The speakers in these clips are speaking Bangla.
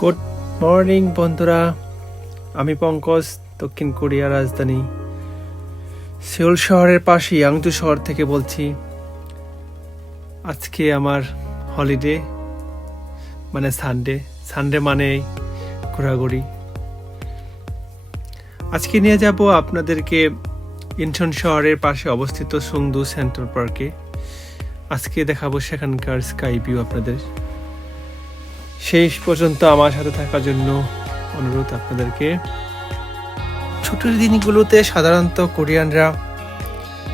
গুড মর্নিং বন্ধুরা, আমি পঙ্কজ দক্ষিণ কোরিয়ার রাজধানী সিওল শহরের পাশে ইয়াংজু শহর থেকে বলছি। আজকে আমার হলিডে, মানে সানডে মানে ঘোরাঘুরি। আজকে নিয়ে যাব আপনাদেরকে ইনচন শহরের পাশে অবস্থিত সুংদু সেন্ট্রাল পার্কে। আজকে দেখাবো সেখানকার স্কাই ভিউ আপনাদের। শেষ পর্যন্ত আমার সাথে থাকার জন্য অনুরোধ আপনাদেরকে। ছুটির দিনগুলোতে সাধারণত কোরিয়ানরা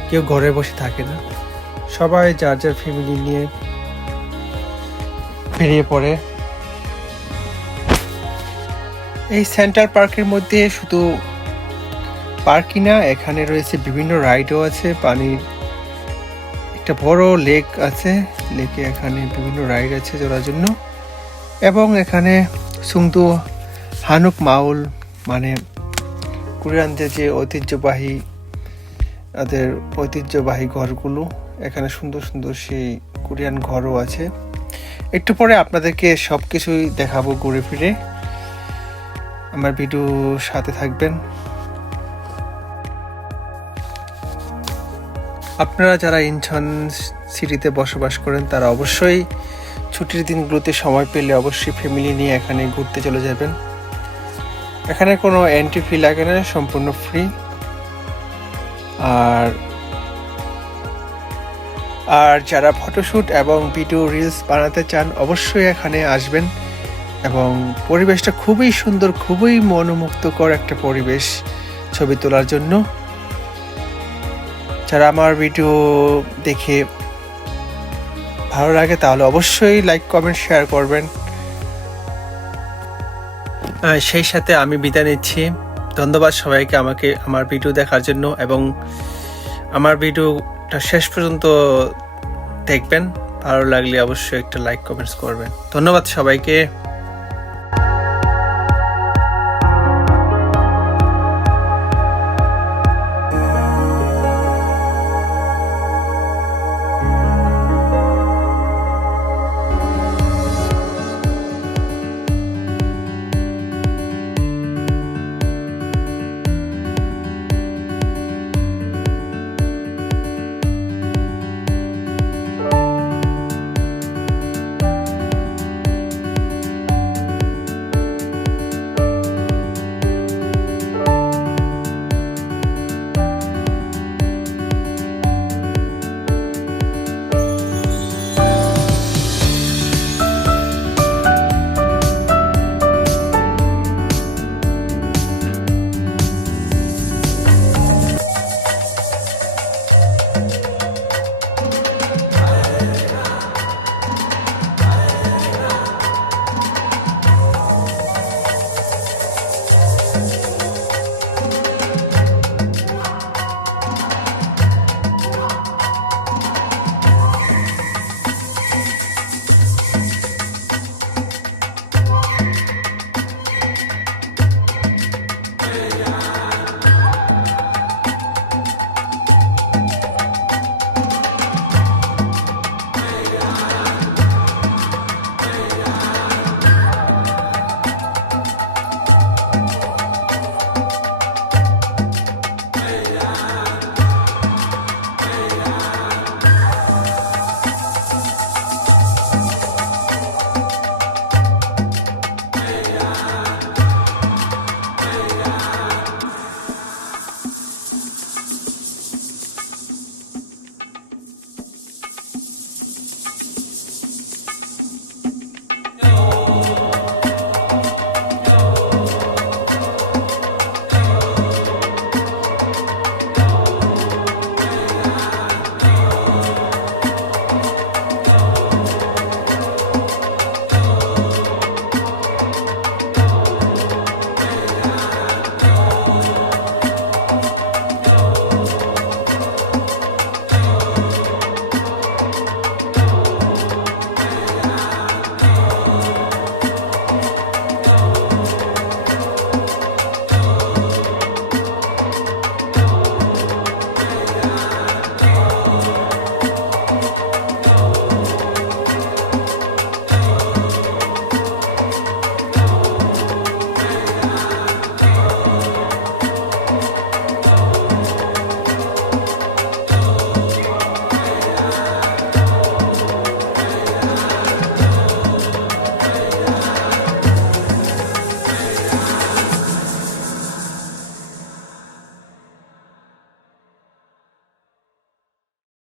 কেউ ঘরে বসে থাকে না, সবাই যার যার ফ্যামিলি নিয়ে বেরিয়ে পড়ে। এই সেন্ট্রাল পার্কের মধ্যে শুধু পার্কই না, এখানে রয়েছে বিভিন্ন রাইডও আছে। পানির একটা বড় লেক আছে, লেকে এখানে বিভিন্ন রাইড আছে চলার জন্য। এবং এখানে সুংদু হানুক মাউল, মানে কোরিয়ানদের যে ঐতিহ্যবাহী ঘরগুলো, এখানে সুন্দর সুন্দর সেই কোরিয়ান ঘরও আছে। একটু পরে আপনাদেরকে সব কিছুই দেখাবো ঘুরে ফিরে। আমার ভিডিওর সাথে থাকবেন। আপনারা যারা ইনচন সিটিতে বসবাস করেন তারা অবশ্যই ছুটির দিনগুলোতে সময় পেলে অবশ্যই ফ্যামিলি নিয়ে এখানে ঘুরতে চলে যাবেন। এখানে কোনো এন্ট্রি ফি লাগে না, সম্পূর্ণ ফ্রি। আর যারা ফটোশ্যুট এবং ভিডিও রিলস বানাতে চান অবশ্যই এখানে আসবেন। এবং পরিবেশটা খুবই সুন্দর, খুবই মনোমুগ্ধকর একটা পরিবেশ ছবি তোলার জন্য। যারা আমার ভিডিও দেখে ভালো লাগে তাহলে অবশ্যই লাইক, কমেন্ট, শেয়ার করবেন। সেই সাথে আমি বিদায় নিচ্ছি। ধন্যবাদ সবাইকে আমার ভিডিও দেখার জন্য, এবং আমার ভিডিওটা শেষ পর্যন্ত দেখবেন। ভালো লাগলে অবশ্যই একটা লাইক, কমেন্টস করবেন। ধন্যবাদ সবাইকে।